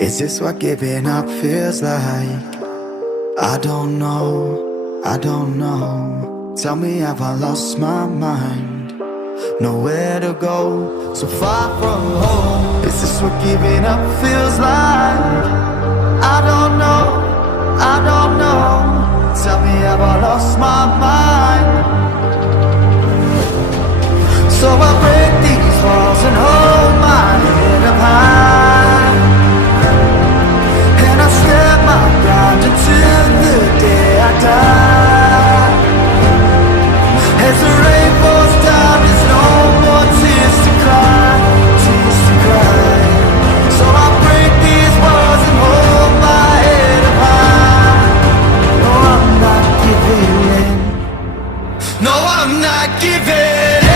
Is this what giving up feels like? I don't know, I don't know. Tell me, have I lost my mind? Nowhere to go, so far from home. Is this what giving up feels like? I don't know, I don't know. Tell me, have I lost my mind? So I break these walls and hold my head up high, and I step my ground until the day I die. As the rain falls down, there's no more tears to cry, tears to cry. So I break these walls and hold my head up high. No, I'm not giving in. No, I'm not giving in.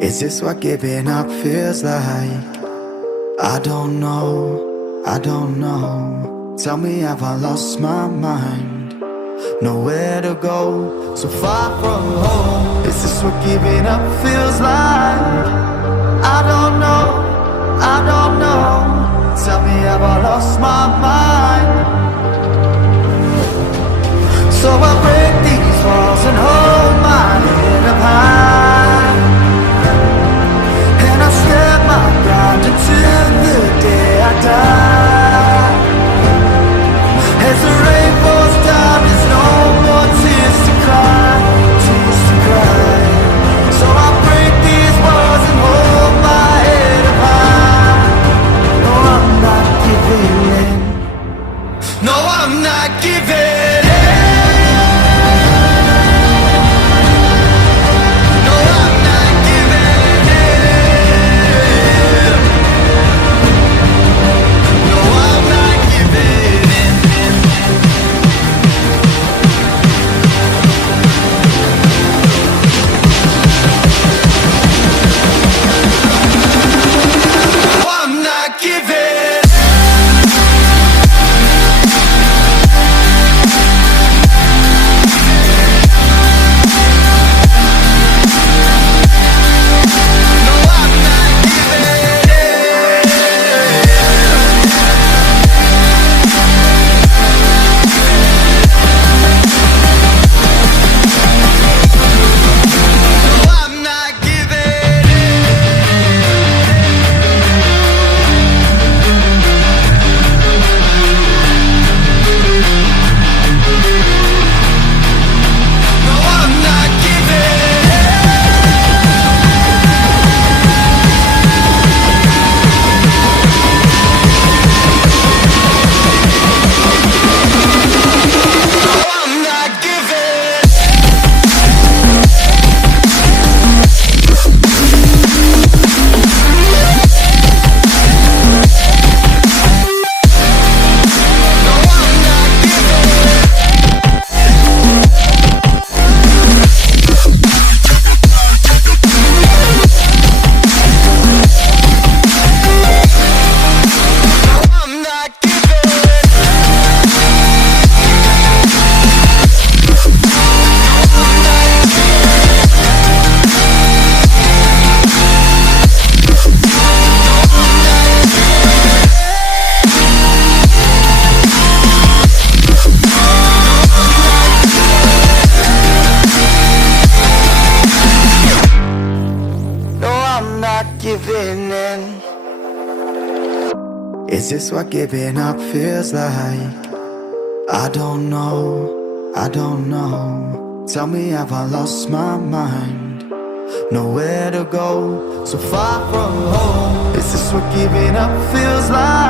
Is this what giving up feels like? I don't know, I don't know. Tell me, have I lost my mind? Nowhere to go, so far from home. Is this what giving up feels like? I don't know, I don't know. Tell me, have I lost my mind? So I break these walls and hold my head up high, and I step my ground until the day I die. As the rain falls down, there's no more tears to cry, tears to cry. So I break these walls and hold my head up high. No, I'm not giving in. No, I'm not giving in. Giving Is this what giving up feels like? I don't know, I don't know. Tell me, have I lost my mind? Nowhere to go, so far from home. Is this what giving up feels like?